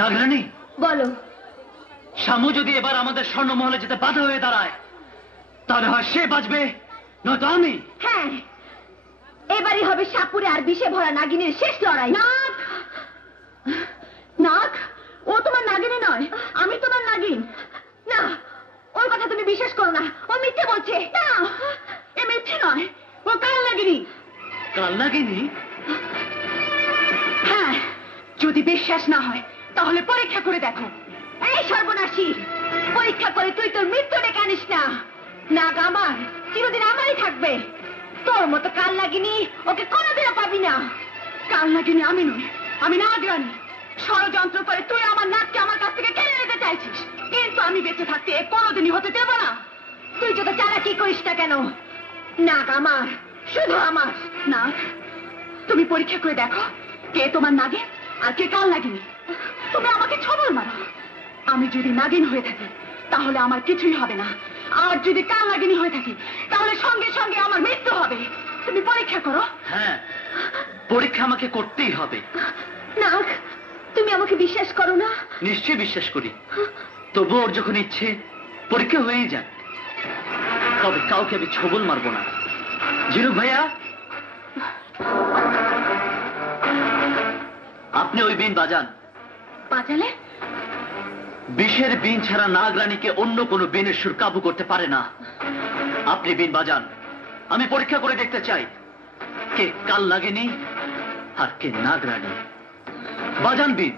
নাগরানী বলো। শামু যদি এবার আমাদের স্বর্ণমহলে যেতে বাধা হয়ে দাঁড়ায় তাহলে হয় সে বাঁচবে নয়তো আমি। হ্যাঁ, এবারই হবে সাপুরে আর বিষে ভরা নাগিনের শেষ লড়াই। নাগ, নাগ, ও তোমার নাগিনী নয়, আমি তোমার নাগিন। না, ওর কথা তুমি বিশ্বাস করো না, ও মিথ্যে বলছে। না, এ মিথ্যে নয়, ও কাল নাগিনী। কাল নাগিনী? হ্যাঁ, যদি বিশ্বাস না হয় তাহলে পরীক্ষা করে দেখো। এই সর্বনাশী, পরীক্ষা করে তুই তোর মৃত্যু ডেকে আনিস না। নাগ আমার, চিরদিন আমারই থাকবে। তোর মতো কাল নাগিনী ওকে কোনোদিনও পাবি না। কাল নাগিনী আমি নই, আমি নাগরানী। ষড়যন্ত্র করে তুই আমার নাককে আমার কাছ থেকে কেড়ে নিতে চাইছিস, কিন্তু আমি বেঁচে থাকতে কোনোদিনই হতে দেব না। তুই যত চালাকি করিস না কেন, নাগ আমার, শুধু আমার। নাগ, তুমি পরীক্ষা করে দেখো কে তোমার নাগে আর কে কাল নাগিনী। তুমি আমাকে ছবল মারো, আমি যদি নাগিন হয়ে থাকি তাহলে আমার কিছুই হবে না, আর যদি কাল নাগিনী হয়ে থাকি তাহলে সঙ্গে সঙ্গে আমার মৃত্যু হবে। তুমি পরীক্ষা করো। হ্যাঁ, পরীক্ষা আমাকে করতেই হবে। নাগ, তুমি আমাকে বিশ্বাস করো না? নিশ্চয়ই বিশ্বাস করি, তবু ওর যখন ইচ্ছে পরীক্ষা হয়েই যাক। তবে কাউকে আমি ছবল মারবো না। ঝিনুক ভাইয়া, আপনি ওই বিন বাজান। বাজালে? বিষের বিন ছাড়া নাগরানীকে অন্য কোনো বিনের সুর কাবু করতে পারে না। আপনি বিন বাজান, আমি পরীক্ষা করে দেখতে চাই কে কাল নাগিনী আর কে নাগরানী। বাজান বিন।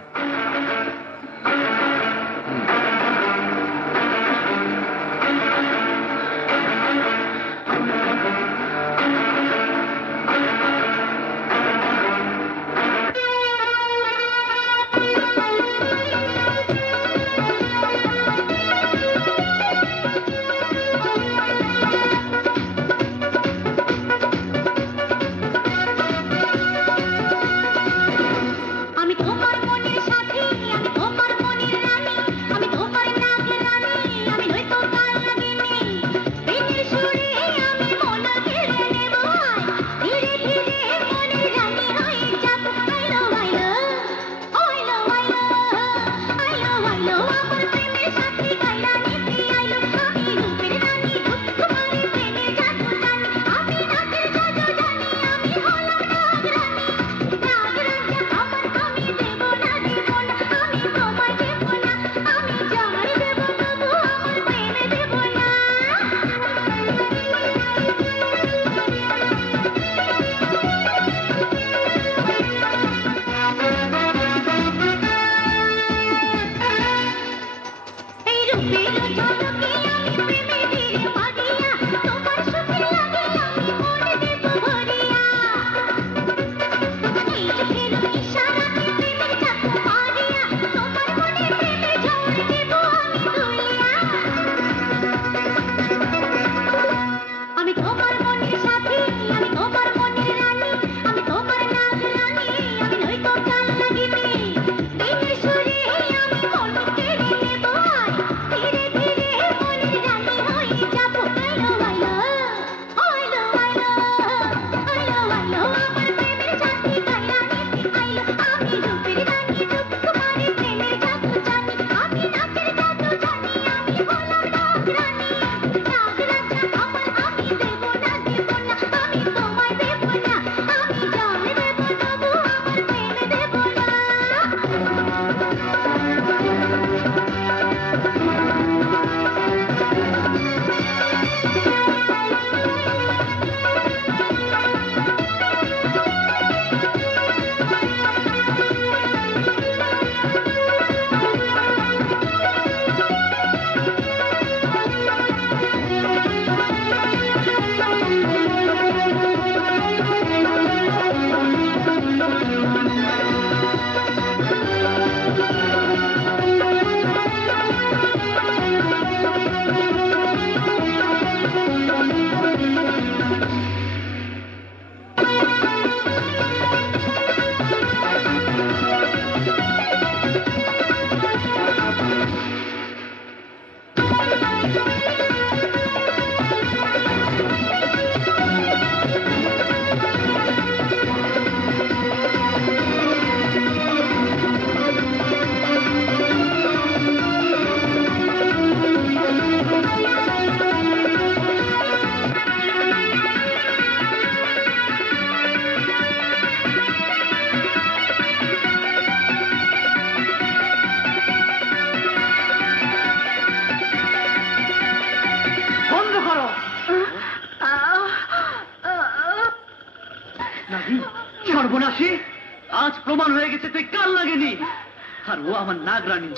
আর ও আমার নাগরানী।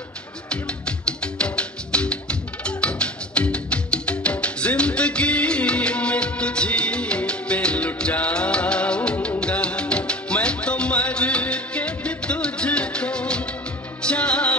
जिंदगी में तुझी पे लुटाऊंगा मैं तो मर के भी तुझको चाहूंगा।